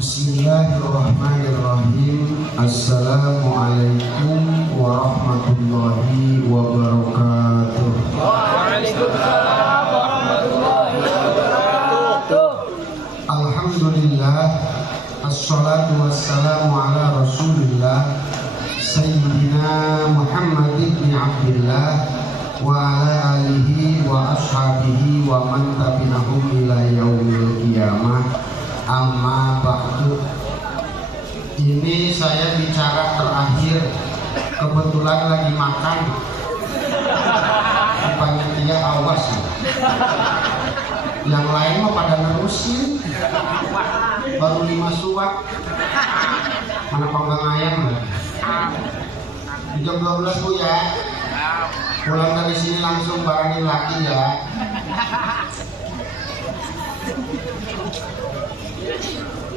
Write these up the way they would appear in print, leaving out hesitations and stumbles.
Bismillahirrahmanirrahim. Assalamualaikum warahmatullahi wabarakatuh. Waalaikumsalam warahmatullahi wabarakatuh. Alhamdulillah, assalatu wassalamu ala rasulillah Sayyidina Muhammad ibn Abdillah wa ala alihi wa ashabihi wa man tabi'ahum ila yaumil qiyamah. Amma ba'du. Ini saya bicara terakhir, kebetulan lagi makan. Panitia awas ya. Yang lain mah pada nerusin. Baru 5 suap. Mana panggang ayam lagi. Di jam 12 Bu ya. Pulang dari sini langsung barangin laki ya.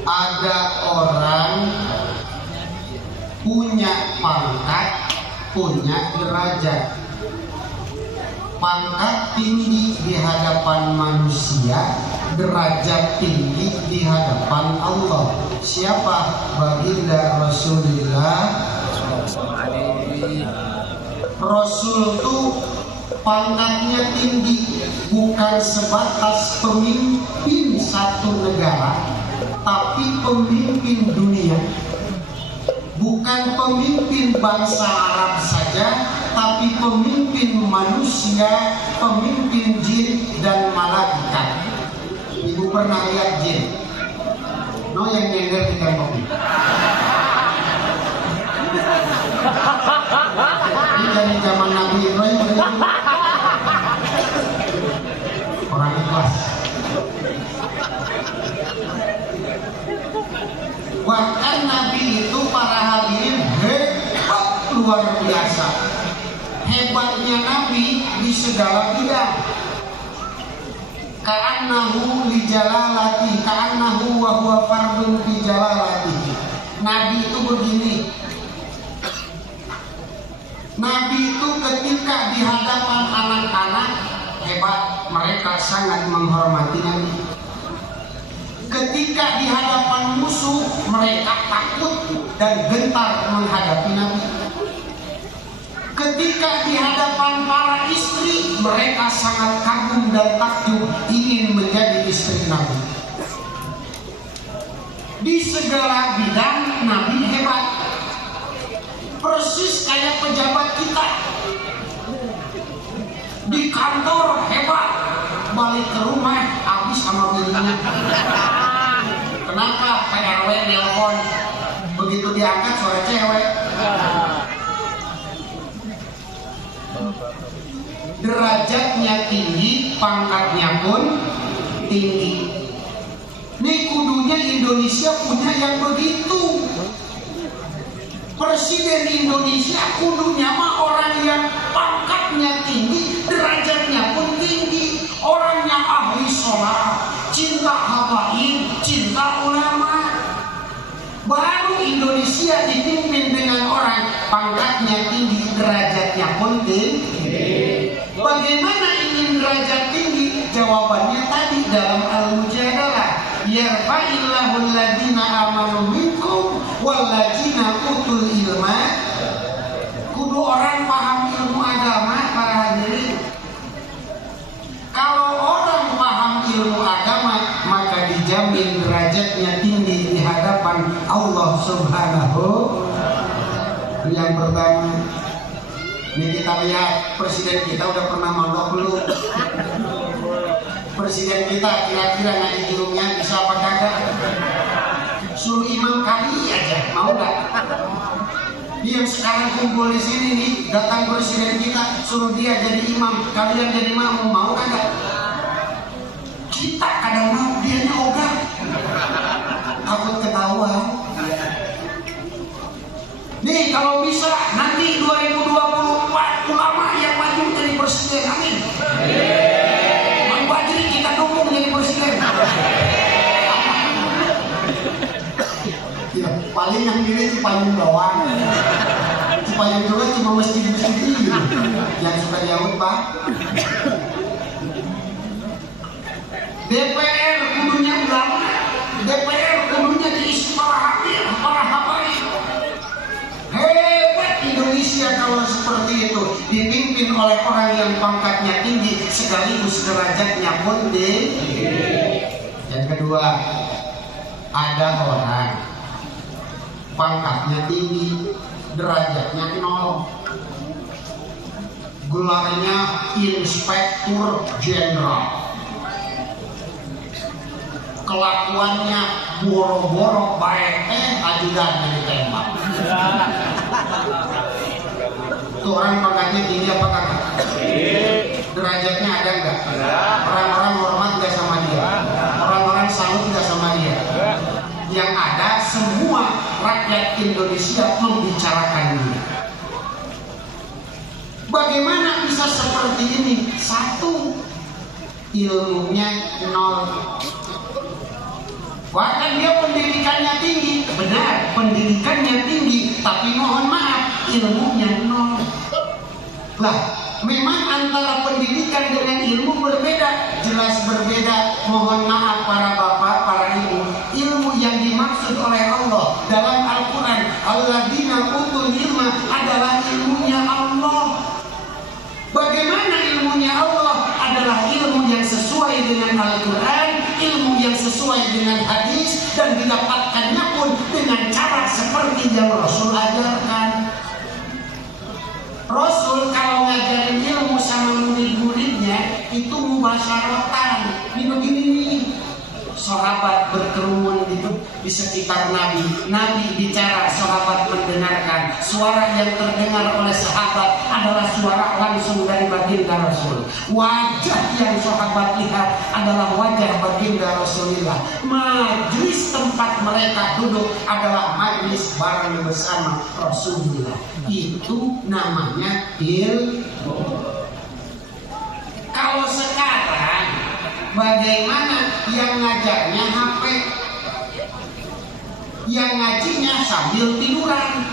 Ada orang punya pangkat, punya derajat. Pangkat tinggi di hadapan manusia, derajat tinggi di hadapan Allah. Siapa? Baginda Rasulullah. Rasul itu pangkatnya tinggi, bukan sebatas pemimpin satu negara, tapi pemimpin dunia. Bukan pemimpin bangsa Arab saja, tapi pemimpin manusia, pemimpin jin dan malaikat. Ibu pernah lihat jin? No, yang nyender di tembok ini. Ini dari zaman Nabi Ibrahim. Orang ikhlas. Bahkan Nabi itu para hadirin hebat luar biasa. Hebatnya Nabi di segala bidang. Ka'annahu li jalalati, ka'annahu wa huwa fardun fi jalalati. Nabi itu begini. Nabi itu ketika di hadapan anak-anak hebat, mereka sangat menghormati Nabi. Ketika di hadapan musuh, mereka takut dan gentar menghadapi Nabi. Ketika di hadapan para istri, mereka sangat kagum dan takjub ingin menjadi istri Nabi. Di segala bidang Nabi hebat. Persis kayak pejabat kita. Di kantor hebat, balik ke rumah habis sama bininya. Kenapa? PRW nelpon, begitu diangkat suara cewek. Derajatnya tinggi, pangkatnya pun tinggi. Nih kudunya Indonesia punya yang begitu. Presiden Indonesia kudunya mah orang yang pangkatnya tinggi, derajatnya pun tinggi, orangnya ahli sholat, cinta habaib, cinta ulama. Baru Indonesia dipimpin dengan orang pangkatnya tinggi, derajatnya pun tinggi. Bagaimana ingin derajat tinggi? Jawabannya tadi dalam Al-Mujadalah. Yarfa'illahu alladhina amanu minkum walladzina utul ilma. Kudu orang paham ilmu agama para hadirin. Kalau orang paham ilmu agama, maka dijamin derajatnya tinggi di hadapan Allah Subhanahu. Yang pertama, ini kita lihat presiden kita udah pernah mondok belum? Presiden kita kira-kira ngaji jurumnya bisa apa kagak? Suruh imam kali aja, mau gak? Dia yang sekarang kumpul di sini nih, datang presiden kita, suruh dia jadi imam, kalian jadi makmum, mau kagak? Kita kadang mau, dia ogah. Takut ketahuan. Nih kalau bisa nanti 2024 ulama yang maju jadi presiden, amin. Bang Bajri kita dukung jadi presiden. Ya, paling yang diri Cipayung doang. Cipayung juga cuma masjid-masjid ini yang suka jauh Pak. DPR kudunya ulama, DPR kudunya diisi pangkatnya tinggi sekaligus derajatnya pun tinggi. Yang kedua, ada orang pangkatnya tinggi, derajatnya nol, gelarnya inspektur jenderal, kelakuannya boro-boro baik ajudannya ditembak. Itu orang pangkatnya tinggi apa kakak? Derajatnya ada enggak? Orang-orang hormat enggak sama dia? Orang-orang salut enggak sama dia? Yang ada semua rakyat Indonesia membicarakan dia. Bagaimana bisa seperti ini? Satu, ilmunya nol. Bahkan dia pendidikannya tinggi, benar, pendidikannya tinggi, tapi mohon maaf, ilmunya nol. Lah, memang antara pendidikan dengan ilmu berbeda, jelas berbeda. Mohon maaf para bapak, para ibu, ilmu yang dimaksud oleh Allah dalam Al-Quran, alladzina utul ilma, adalah ilmunya Allah. Bagaimana ilmunya Allah? Adalah ilmu yang sesuai dengan Al-Quran, ilmu yang sesuai dengan hadis, dan didapatkannya pun dengan cara seperti yang Rasul ajarkan. Rasul kalau ngajarin ilmu sama murid-muridnya itu mubasyaratan. Ini begini nih, sahabat berkerumun gitu di sekitar Nabi. Nabi bicara, sahabat mendengarkan. Suara yang terdengar oleh sahabat adalah suara langsung dari baginda Rasul. Wajah yang sahabat lihat adalah wajah baginda Rasulullah. Majlis tempat mereka duduk adalah majlis bareng bersama Rasulullah. Itu namanya ilmu. Kalau sekarang bagaimana yang ngajarnya HP, yang ngajinya sambil tiduran,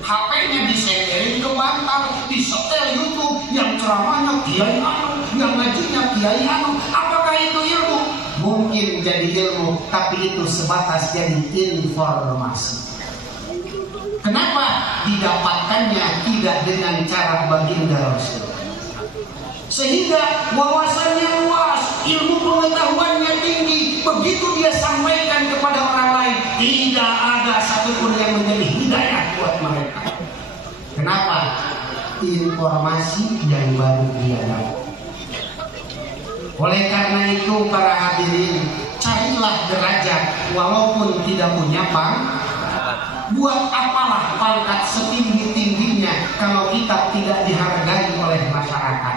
HP-nya disetelin ke bantal, disetel YouTube, yang ceramahnya kiai anu, yang ngajinya kiai anu. Apakah itu ilmu? Mungkin jadi ilmu, tapi itu sebatas jadi informasi. Kenapa? Didapatkannya tidak dengan cara baginda Rasul. Sehingga wawasannya luas, ilmu pengetahuannya tinggi. Begitu dia sampaikan kepada orang lain, tidak ada satupun yang menjadi hidayah buat mereka. Kenapa? Informasi yang baru dia dapat. Oleh karena itu para hadirin, carilah derajat walaupun tidak punya pangkat. Buat apalah pangkat setinggi-tingginya kalau kita tidak dihargai oleh masyarakat.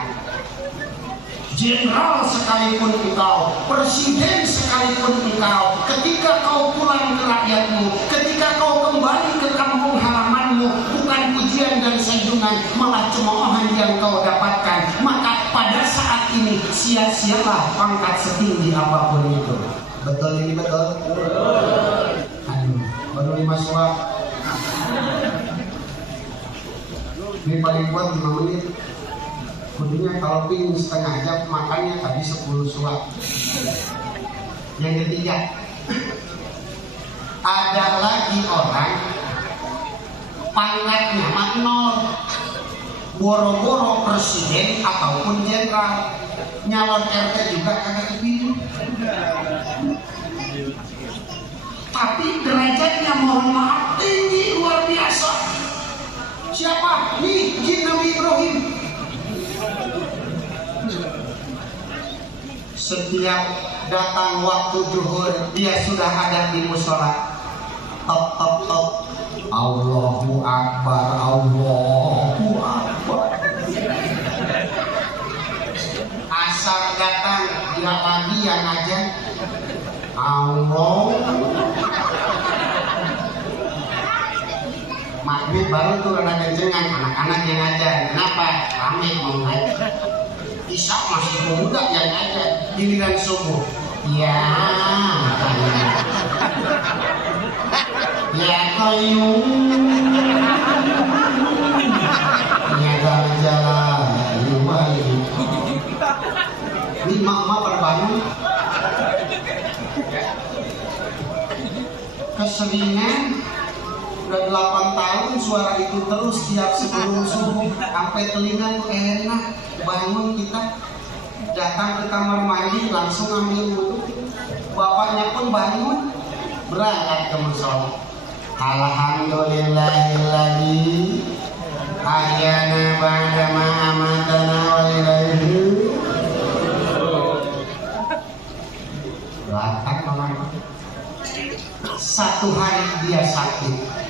Jenderal sekalipun engkau, presiden sekalipun engkau, ketika kau pulang ke rakyatmu, ketika kau kembali ke kampung halamanmu, bukan pujian dan sanjungan, malah cemoohan yang kau dapatkan, maka pada saat ini sia-sialah pangkat setinggi apapun itu. Betul ini betul? Aduh, baru 5 suap. Ini paling kuat 5 menit. Kemudian kalau pingin setengah jam makannya tadi 10 suap. Yang ketiga, ada lagi orang pangkatnya nol, boro-boro presiden ataupun jenderal, nyalon RT juga kagak kepilih. Tapi derajatnya mohon maaf tinggi luar biasa. Siapa? Nih, Jin Nabi Ibrahim. Setiap datang waktu zuhur dia sudah ada di musola. Top top top. Allahu Akbar, Allahu Akbar. Asar datang dia lagi yang aja. Allah. Maghrib baru tuh rada kencengan, anak-anak yang aja. Kenapa? Rame ngomong. Isya masih muda yang aja. Giliran subuh, ya, ya koyung, ya jalan-jalan, ini mak-mak berbangun, keseringan Udah 8 tahun suara itu terus tiap sebelum subuh sampai telinga tuh enak. Bangun kita datang ke kamar mandi langsung ambil wudhu. Bapaknya pun bangun berangkat ke musola. Alhamdulillahilladzi ahyana ba'da ma amatana wa ilaihi. Belakang orang. Satu hari dia sakit.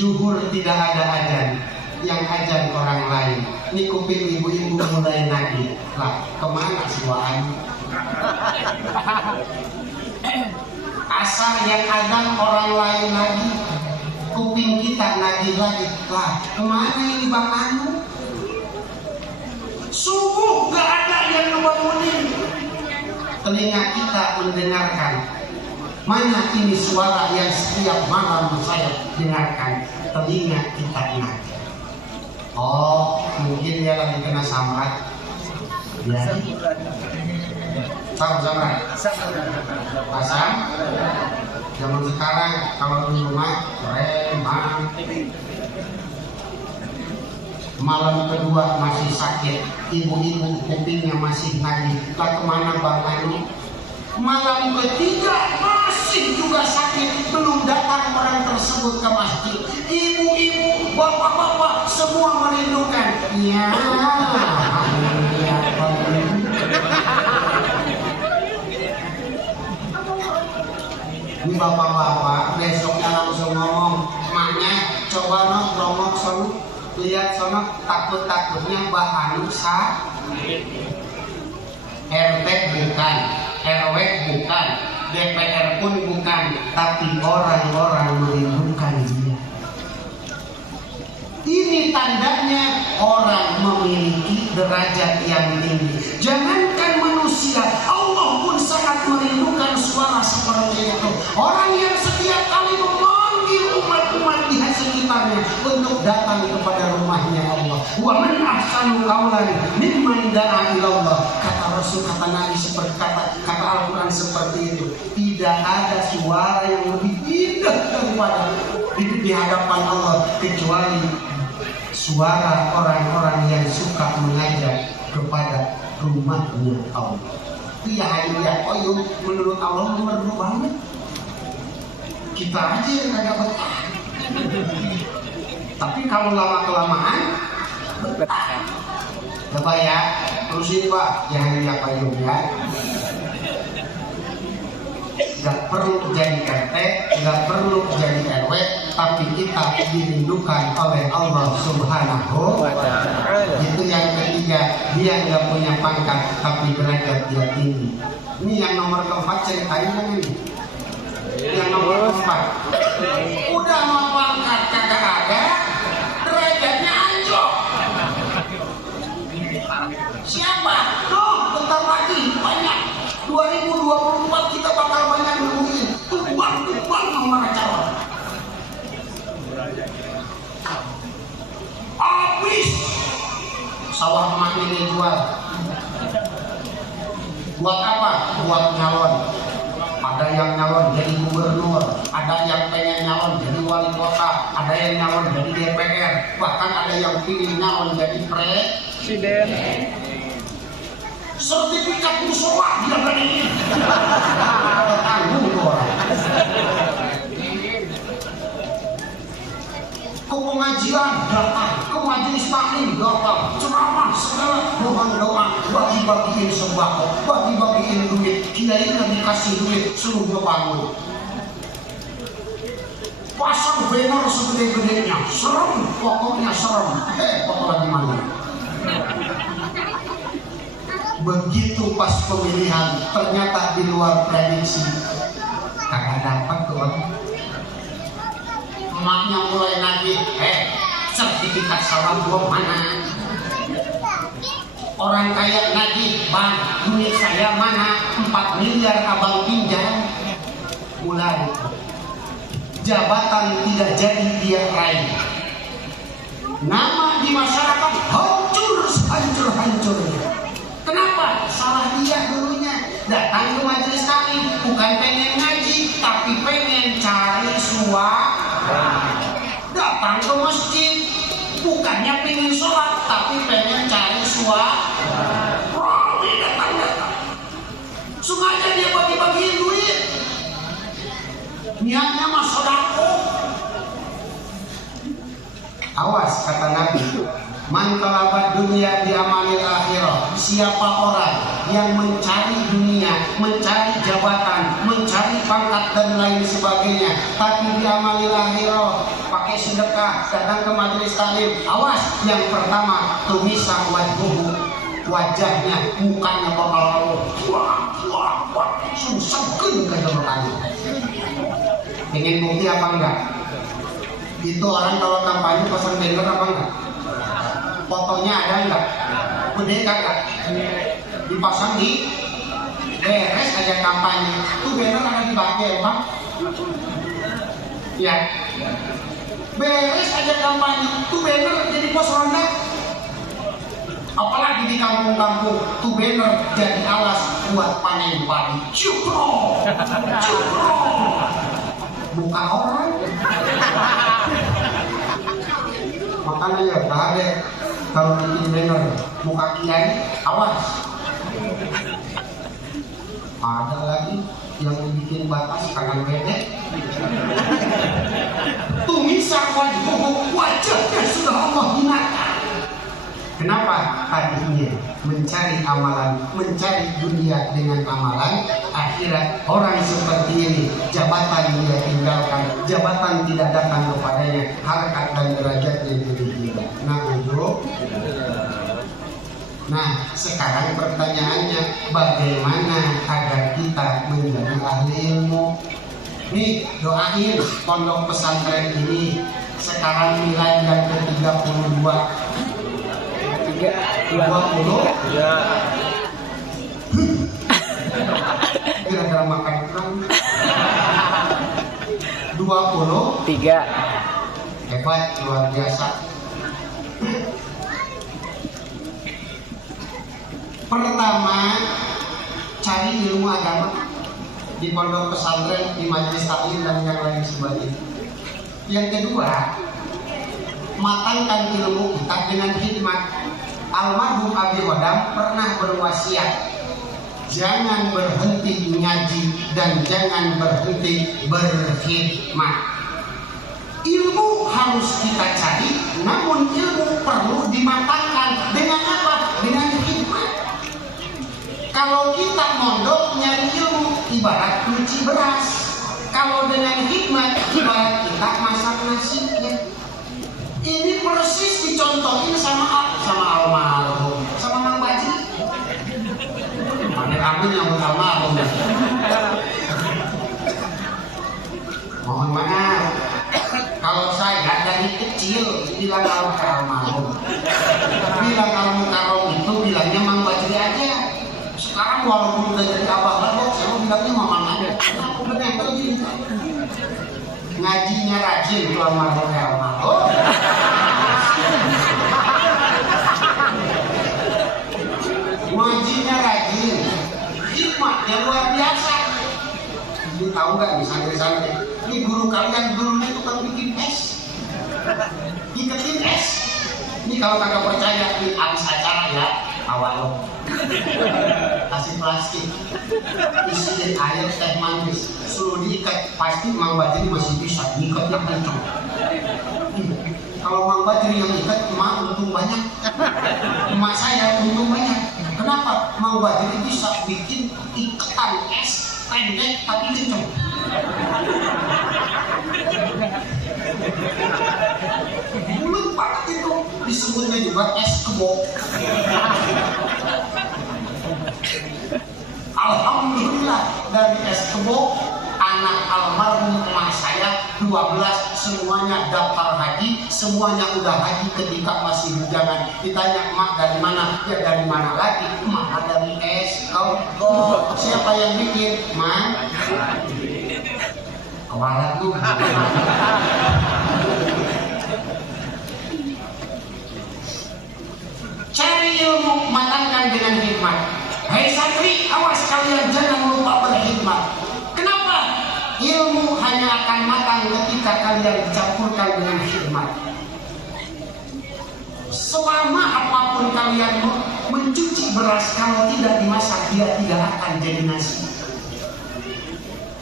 Zuhur tidak ada azan, yang azan orang lain. Ini kuping ibu-ibu mulai nagih. Lah, kemana si Waan? Asar yang azan orang lain lagi, kuping kita nagih lagi. Lah, kemana ini Bang Anu? Subuh gak ada yang ngebangunin. Telinga kita mendengarkan. Mana ini suara yang setiap malam saya dengarkan? Telinga kita ingat. Oh, mungkin dia lagi kena samrat. Ya. Tahu samrat? Pasang. Zaman sekarang kalau di rumah remang. Malam kedua masih sakit, ibu-ibu kupingnya masih nagih. Lah kemana Bang Anu? Malam ketiga masih juga sakit, belum datang orang tersebut ke masjid. Ibu-ibu, bapak-bapak semua merindukan. Ya, ini bapak-bapak besoknya langsung ngomong, maknya coba no promok sono, lihat sono, takut-takutnya Mbak Anu RT bukan, RW bukan, DPR pun bukan, tapi orang-orang merindukan dia. Ini tandanya orang memiliki derajat yang tinggi. Jangankan manusia, Allah pun sangat merindukan suara seperti itu. Orang yang setiap kali memanggil umat-umat di sekitarnya untuk datang kepada rumahnya Allah. Wa man ahsanu qawlan mimman da'a ilallah. Kata Rasul, kata Nabi, seperti kata Al-Quran seperti itu. Tidak ada suara yang lebih indah daripada di hadapan Allah kecuali suara orang-orang yang suka mengajak kepada rumahnya Allah. Itu ya hadiah oyung menurut Allah merdu banget. Kita aja yang agak betah. Tapi kalau lama-kelamaan betah. Coba ya, terusin Pak, ya hadiah payung ya. Gak perlu jadi RT, gak perlu jadi RW, tapi kita dirindukan oleh Allah Subhanahu wa Ta'ala. Itu yang ketiga, dia gak punya pangkat, tapi derajat dia tinggi. Ini yang nomor keempat, ceritain kan ini. Yang nomor keempat, udah mau pangkat kagak ada, derajatnya anjlok. Siapa? Noh, bentar lagi banyak. 2024 kita bakal banyak nemuin tumbang nomor calon. Habis sawah emak ini jual. Buat apa? Buat nyalon. Ada yang nyalon jadi gubernur, ada yang pengen nyalon jadi wali kota, ada yang nyalon jadi DPR, bahkan ada yang pilih nyalon jadi presiden. Sertifikat musola dia berani. Tanggung orang. Ke pengajian datang, ke majelis taklim datang, ceramah segala mohon doa, bagi-bagiin sembako, bagi-bagiin duit, kiai kan dikasih duit suruh bangun. Pasang banner segede-gedenya, serem, pokoknya serem. Pokoknya gimana? Begitu pas pemilihan ternyata di luar prediksi, kagak dapat tuh. Emaknya mulai nagih, sertifikat salam gua mana? Orang kaya nagih, bang, duit saya mana? 4 miliar abang pinjam. Mulai jabatan tidak jadi dia raih. Nama di masyarakat hancur sehancur-hancurnya. Kenapa? Salah dia dulunya. Datang ke majelis taklim bukan pengen ngaji, tapi pengen cari Datang ke masjid bukannya pengen sholat, tapi pengen cari rame datang. Sengaja dia bagi-bagiin duit. Niatnya mah sedekah. Awas kata Nabi, man talabat dunia di amalil akhirah. Siapa orang yang mencari dunia, mencari jabatan, mencari pangkat dan lain sebagainya, tapi di amalil akhirah, pakai sedekah, datang ke majelis taklim. Awas, yang pertama tumisah wajhuhu, wajahnya, mukanya bakal wah, susahkan ke jabatan. Pengen bukti apa enggak? Itu orang kalau kampanye pasang banner apa enggak? Fotonya ada enggak? Gede kagak? Dipasang di beres aja kampanye. Tuh banner ada dipakai, Pak. Ya. Beres aja kampanye. Tuh banner jadi pos ronda. Apalagi di kampung-kampung, tuh banner jadi alas buat panen padi. Cukro. Buka orang. Makanya ya gak ada kalau bikin banner muka kiai, awas. Ada lagi yang bikin batas kanan bebek. Tumisah wajahnya sudah Allah hinakan. Kenapa? Tadinya mencari amalan, mencari dunia dengan amalan, akhirat orang seperti ini, jabatan dia tinggalkan, jabatan tidak datang kepadanya, harkat dan derajatnya jadi tidak. Nah, sekarang pertanyaannya, bagaimana agar kita menjadi ahli ilmu? Nih, doain pondok pesantren ini sekarang nilai yang ke-32. 20 ya. Kira-kira makan kurang 23. Hebat, luar biasa. Pertama, cari ilmu agama di pondok pesantren, di majelis taklim dan yang lain sebagainya. Yang kedua, matangkan ilmu kita dengan hikmat. Almarhum Abi Hodam pernah berwasiat, jangan berhenti ngaji dan jangan berhenti berkhidmat. Ilmu harus kita cari, namun ilmu perlu dimatangkan dengan apa? Dengan hikmat. Kalau kita mondok nyari ilmu, ibarat cuci beras. Kalau dengan hikmat, ibarat kita masak nasi. Ini persis dicontohin sama almarhum, sama Mang Baji. Pakai amin yang almarhum. Mohon maaf, kalau saya dari kecil bilang almarhum, bilang almarhum itu bilangnya Mang Baji aja. Sekarang walaupun udah jadi abah lagi, saya bilangnya Mamang aja. Aku benar begini. Ngajinya rajin tuh almarhum. Ngajinya rajin, hikmatnya luar biasa. Ini tahu nggak nih santri-santri? Ini guru kalian dulunya tukang bikin es, iketin es. Ini kalau kagak percaya, ini habis acara ya, awal kasih plastik, isiin air teh manis, suruh diikat, pasti Mang Badri masih bisa diikatnya kencang. Kalau Mang Badri yang ikat, emak untung banyak, emak saya untung banyak. Kenapa? Mang Badri bisa bikin ikatan es pendek tapi kencang. Bulat banget itu, disebutnya juga es kebo. Alhamdulillah, dari es kebo anak almarhum emak saya 12 semuanya daftar haji, semuanya udah haji ketika masih bujangan. Ditanya emak dari mana? Ya dari mana lagi? Emak dari es kebo. Siapa yang bikin? Emak. Kewalat tuh. Cari ilmu, matangkan dengan hikmat. Hai santri, awas kalian jangan lupa berhikmat. Kenapa? Ilmu hanya akan matang ketika jika kalian dicampurkan dengan khidmat. Selama apapun kalian mencuci beras, kalau tidak dimasak dia tidak akan jadi nasi.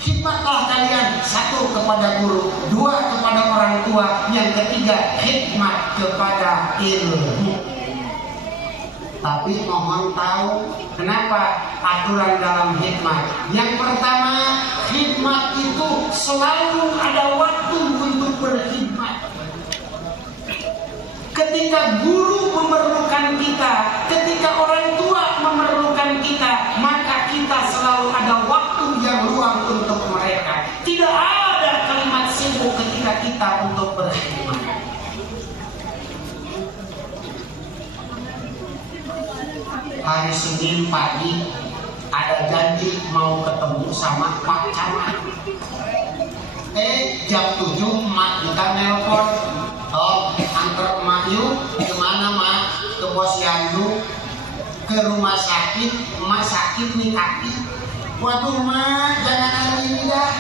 Khidmatlah kalian, satu kepada guru, dua kepada orang tua, yang ketiga khidmat kepada ilmu. Tapi mohon tahu kenapa aturan dalam khidmat. Yang pertama, khidmat itu selalu ada waktu untuk berkhidmat. Ketika guru memerlukan kita, ketika orang tua memerlukan kita, maka kita selalu ada waktu yang luang untuk mereka. Tidak ada kalimat sibuk ketika kita untuk berkhidmat. Hari Senin pagi ada janji mau ketemu sama Pak Camat. Jam 7 emak kita nelpon, antar emak yuk. Kemana mak? Ke Posyandu, ke rumah sakit. Emak sakit nih kaki. Waduh mak, jangan hari ini dah.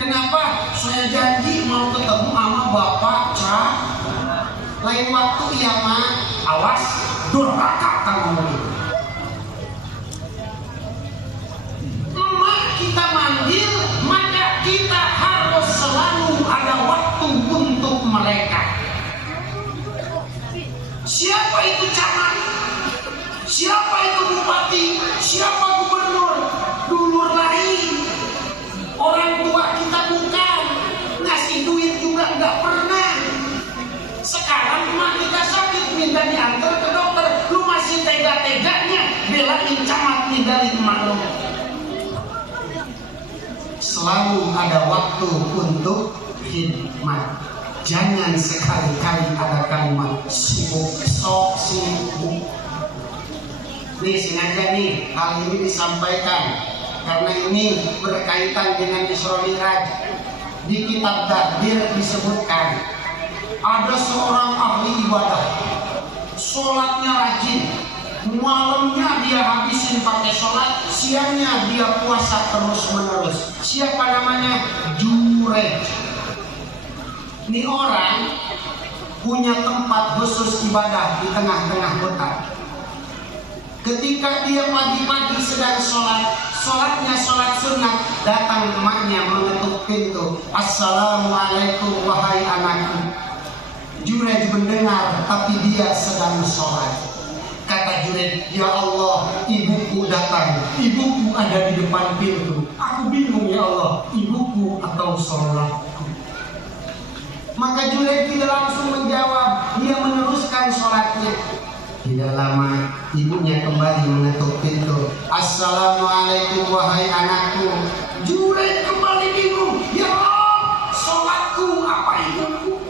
Kenapa? Saya janji mau ketemu sama bapak Cak. Lain waktu ya mak. Awas, durhaka kamu. Emak kita manggil, maka kita harus selalu ada waktu untuk mereka. Siapa itu camat? Siapa itu bupati? Siapa gubernur? Dulur lain. Orang tua kita bukan. Ngasih duit juga nggak pernah. Sekarang emak kita sakit minta diantar ke dokter, lu masih tega-teganya belain camat ninggalin emak lu. Selalu ada waktu untuk khidmat. Jangan sekali-kali ada kalimat sibuk, sok sibuk. Nih sengaja nih hal ini disampaikan karena ini berkaitan dengan Isra Mi'raj. Di kitab Takdir disebutkan ada seorang ahli ibadah, sholatnya rajin, malamnya dia habisin pakai sholat, siangnya dia puasa terus menerus. Siapa namanya? Jurej. Ini orang punya tempat khusus ibadah di tengah-tengah kota. Ketika dia pagi-pagi sedang sholat, sholatnya sholat sunat, datang emaknya mengetuk pintu. Assalamualaikum wahai anakku. Jurej mendengar, tapi dia sedang sholat. Kata Jurej, ya Allah, ibuku datang. Ibuku ada di depan pintu. Aku bingung ya Allah, ibuku atau sholatku. Maka Jurej tidak langsung menjawab, dia meneruskan sholatnya. Tidak lama ibunya kembali mengetuk pintu. Assalamualaikum wahai anakku. Jurej kembali bingung, ya Allah, sholatku apa ibuku?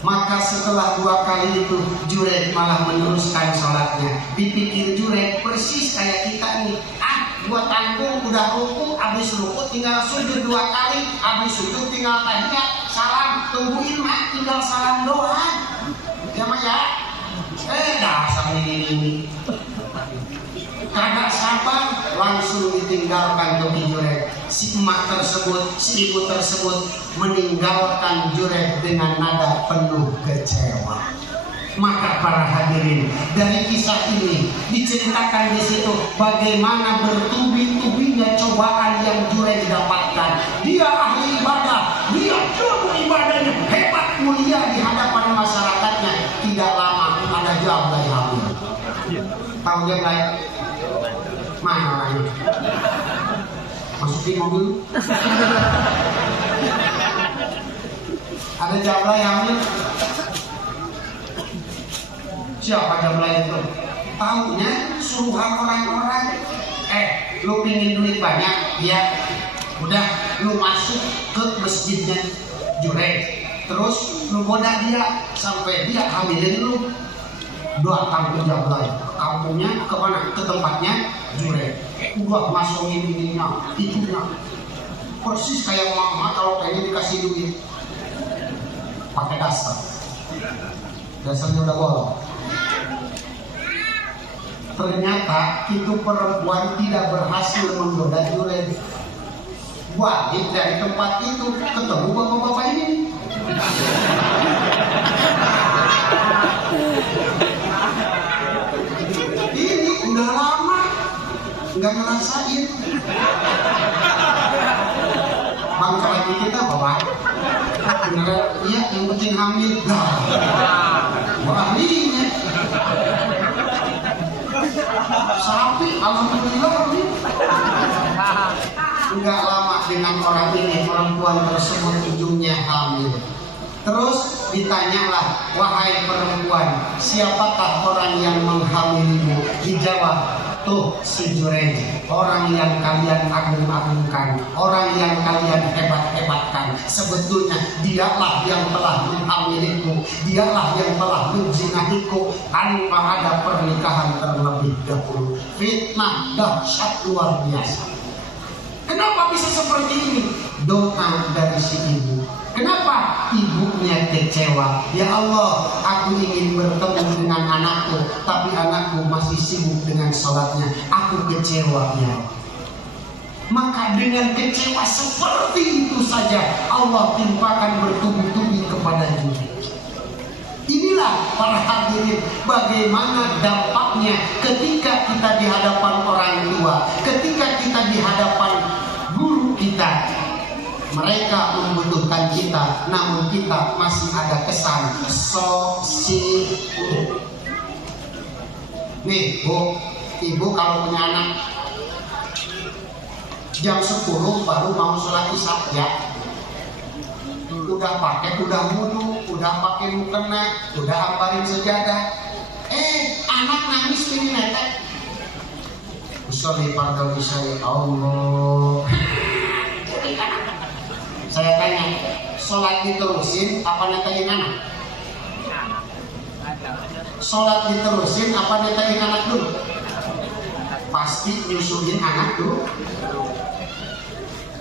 Maka setelah 2 kali itu Jurej malah meneruskan sholatnya. Dipikir Jurej persis kayak kita nih. Gua tanggung udah ruku, habis ruku tinggal sujud 2 kali, habis sujud tinggal tahiyat, salam, tungguin mak, tinggal salam doang. Ya mak ya. Dasar ini. Kagak sabar, langsung ditinggalkan demi Jurej. Si emak tersebut, si ibu tersebut meninggalkan Jurej dengan nada penuh kecewa. Maka para hadirin, dari kisah ini diceritakan di situ bagaimana bertubi-tubinya cobaan yang Jurej dapatkan. Dia ahli ibadah, dia jago ibadahnya, hebat mulia di hadapan masyarakatnya. Tidak lama ada Jablay hamil. Tahu Jablay? Mana orangnya? Masukin mobil. Ada Jablay hamil. Siapa Jablay itu? Taunya suruhan orang-orang. Lu pingin duit banyak? Ya. Udah, lu masuk ke masjidnya Jurej. Terus lu goda dia sampai dia hamilin lu. Datang ke Jablay. Kampungnya kemana? Ke tempatnya Jurej. Gua masukin ininya, itunya. Persis kayak mama kalau kayaknya dikasih duit. Pakai dasar. Dasarnya udah bolong. Ternyata itu perempuan tidak berhasil menggoda Jurej. balik dari tempat itu ketemu bapak-bapak ini. Ini udah lama nggak ngerasain. Bangsa lagi kita bapak. Beneran, iya yang penting hamil. Wah ini sapi, alhamdulillah ini. Enggak lama dengan orang ini, perempuan tersebut ujungnya hamil. Terus ditanyalah, wahai perempuan, siapakah orang yang menghamilimu? Dijawab, tuh si Jurej, orang yang kalian agung-agungkan, orang yang kalian hebat-hebatkan. Sebetulnya dialah yang telah menghamiliku, dialah yang telah menzinahiku tanpa ada pernikahan terlebih dahulu. Fitnah dahsyat luar biasa. Kenapa bisa seperti ini? Doa dari si ibu. Kenapa ibunya kecewa? Ya Allah, aku ingin bertemu dengan anakku, tapi anakku masih sibuk dengan sholatnya. Aku kecewa ya. Maka dengan kecewa seperti itu saja Allah timpakan bertubi-tubi kepada diri. Inilah para hadirin bagaimana dampaknya ketika kita di hadapan orang tua, ketika kita di hadapan guru kita. Mereka membutuhkan kita, namun kita masih ada kesan sibuk. Nih bu, ibu kalau punya anak jam 10 baru mau sholat isya ya. Udah wudu, udah pakai mukena, udah hamparin sejadah. Anak nangis ini netek. Usolli fardhu isya Allah. Saya tanya, sholat diterusin apa netein anak? Sholat diterusin apa netein anak dulu? Pasti nyusuin anak dulu.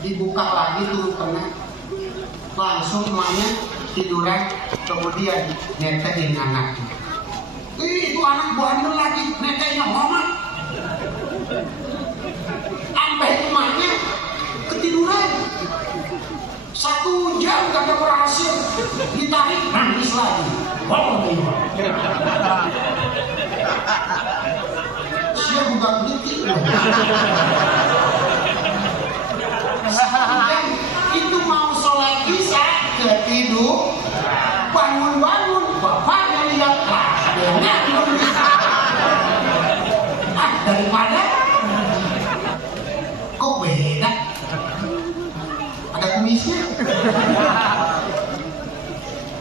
Dibuka lagi tuh kena, langsung emaknya tiduran, kemudian netein anak. Itu anak bandel lagi, neteinnya mama. Sampai emaknya ketiduran. 1 jam gak berhasil, ditarik nangis lagi. Saya bukan detik. 1 jam itu mau sholat isya ketidur, bangun-bangun bapaknya lihat lah, daripada kok beda. Ada kumisnya.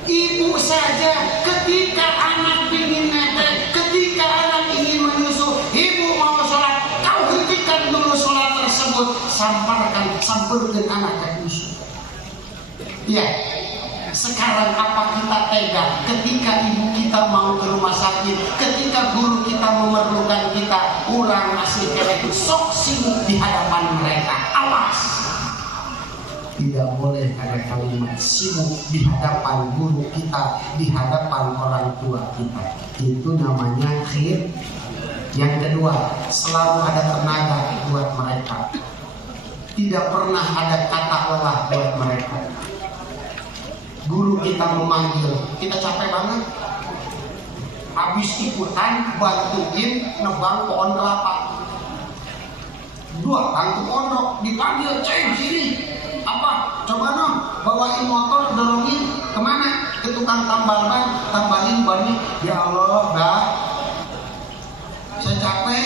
Ibu saja ketika anak ingin netek, ketika anak ingin menyusu, ibu mau sholat, kau hentikan dulu sholat tersebut, samparkan anak ke nyusu. Ya, sekarang apa kita tega ketika ibu kita mau ke rumah sakit, ketika guru kita memerlukan kita, orang asli kelek sok sibuk di hadapan mereka. Awas, tidak boleh ada kalimat sibuk di hadapan guru kita, di hadapan orang tua kita. Itu namanya khir. Yang kedua, selalu ada tenaga buat mereka. Tidak pernah ada kata lelah buat mereka. Guru kita memanggil, kita capek banget. Habis ikutan bantuin nebang pohon kelapa. 2 tangku pondok dipanggil, ceng sini. Apa? Coba dong bawain motor, dorongin kemana? Ke tukang tambal ban, tambalin bannya. Ya Allah, dah. Saya capek,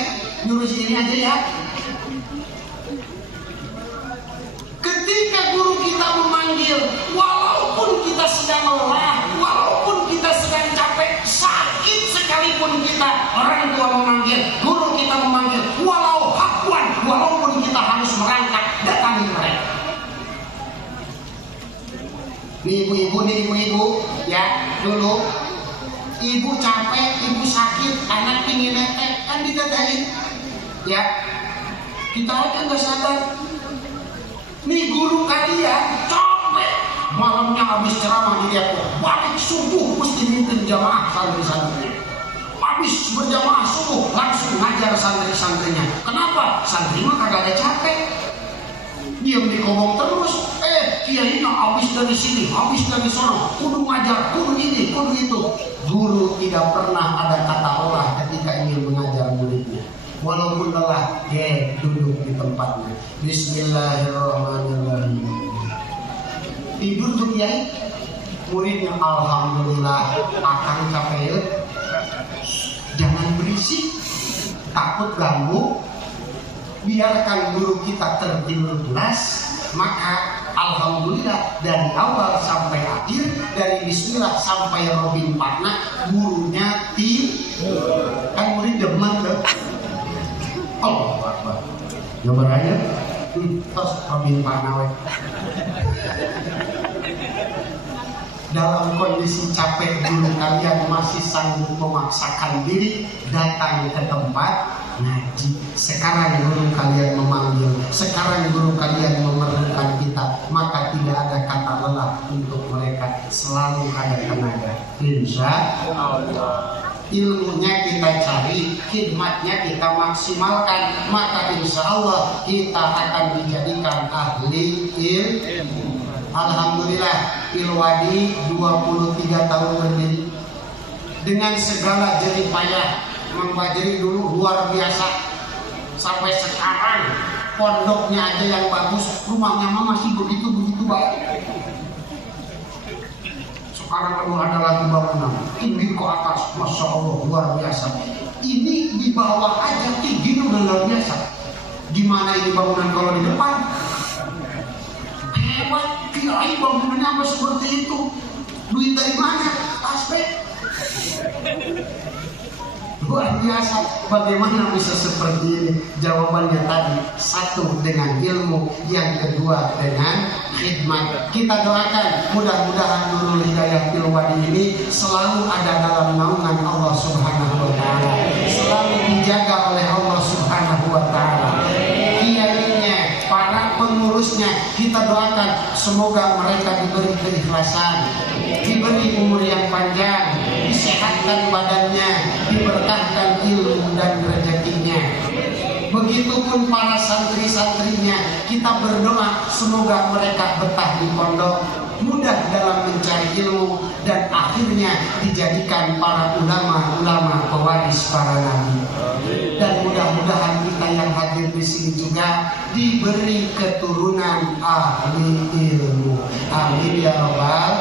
nyuruh sini aja ya. Ketika guru kita memanggil, walaupun kita sedang lelah, walaupun kita sedang capek, sakit sekalipun kita, orang tua memanggil, guru kita memanggil, walaupun kita harus merangkak datangi mereka. Ibu-ibu ya, dulu ibu capek, ibu sakit, anak pingin netek, kan didadain ya. Kita aja nggak sadar. Nih guru kalian capek, malamnya habis ceramah di Depok, balik subuh mesti mimpin jamaah santri-santrinya. Habis berjamaah subuh langsung ngajar santri-santrinya. Kenapa? Santri mah kagak ada capek. diam di kolong terus. Kiainya habis dari sini, habis dari sana, kudu ngajar, kudu ini, kudu itu. Guru tidak pernah ada kata lelah ketika ingin mengajar muridnya. Walaupun lelah, dia duduk di tempatnya. Bismillahirrahmanirrahim. Tidur tuh kiai, muridnya alhamdulillah akan capek. Jangan berisik, takut ganggu. Biarkan guru kita tertidur pulas. Maka alhamdulillah dari awal sampai akhir, dari bismillah sampai Robin Patna, gurunya tidur. Kan murid demen tuh. Allah Akbar. Gambar aja. Terus Robin Patna. Dalam kondisi capek, guru kalian masih sanggup memaksakan diri datang ke tempat ngaji. Sekarang guru kalian memanggil, sekarang guru kalian memerlukan kita, maka tidak ada kata lelah untuk mereka, selalu ada tenaga. Insya Allah. Ilmunya kita cari, khidmatnya kita maksimalkan, maka insya Allah kita akan dijadikan ahli ilmu. Alhamdulillah, Ilwadi 23 tahun berdiri dengan segala jerih payah. Mang Bajri dulu luar biasa. Sampai sekarang pondoknya aja yang bagus, rumahnya mah masih begitu baik. Sekarang baru ada lagi bangunan, tinggi ke atas, masya Allah luar biasa. Ini di bawah aja tinggi udah luar biasa. Gimana ini bangunan kalau di depan? Hebat, kiai bangunannya apa seperti itu? Duit dari mana? Aspek. Luar biasa. Bagaimana bisa seperti ini? Jawabannya tadi, satu dengan ilmu, yang kedua dengan khidmat. Kita doakan mudah-mudahan Nurul Hidayah Ilwadi ini selalu ada dalam naungan Allah Subhanahu wa taala, selalu dijaga oleh Allah Subhanahu wa taala. Kiainya, para pengurusnya, kita doakan semoga mereka diberi keikhlasan, diberi umur yang panjang, disehatkan badannya, diberkahkan ilmu dan rezekinya. Begitupun para santri-santrinya, kita berdoa semoga mereka betah di pondok, mudah dalam mencari ilmu, dan akhirnya dijadikan para ulama-ulama pewaris para nabi. Dan mudah-mudahan kita yang hadir di sini juga diberi keturunan ahli ilmu. Amin ya rabbal.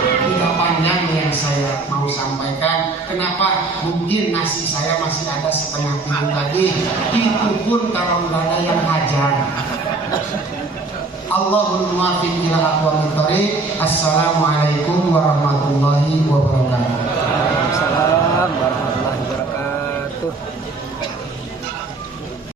Tidak panjang yang saya mau sampaikan. Kenapa? Mungkin nasi saya masih ada setengah piring lagi. Itu pun kalau nggak ada yang hajar. Allahumma muwaffiq ila aqwamit thoriq. Assalamualaikum warahmatullahi wabarakatuh.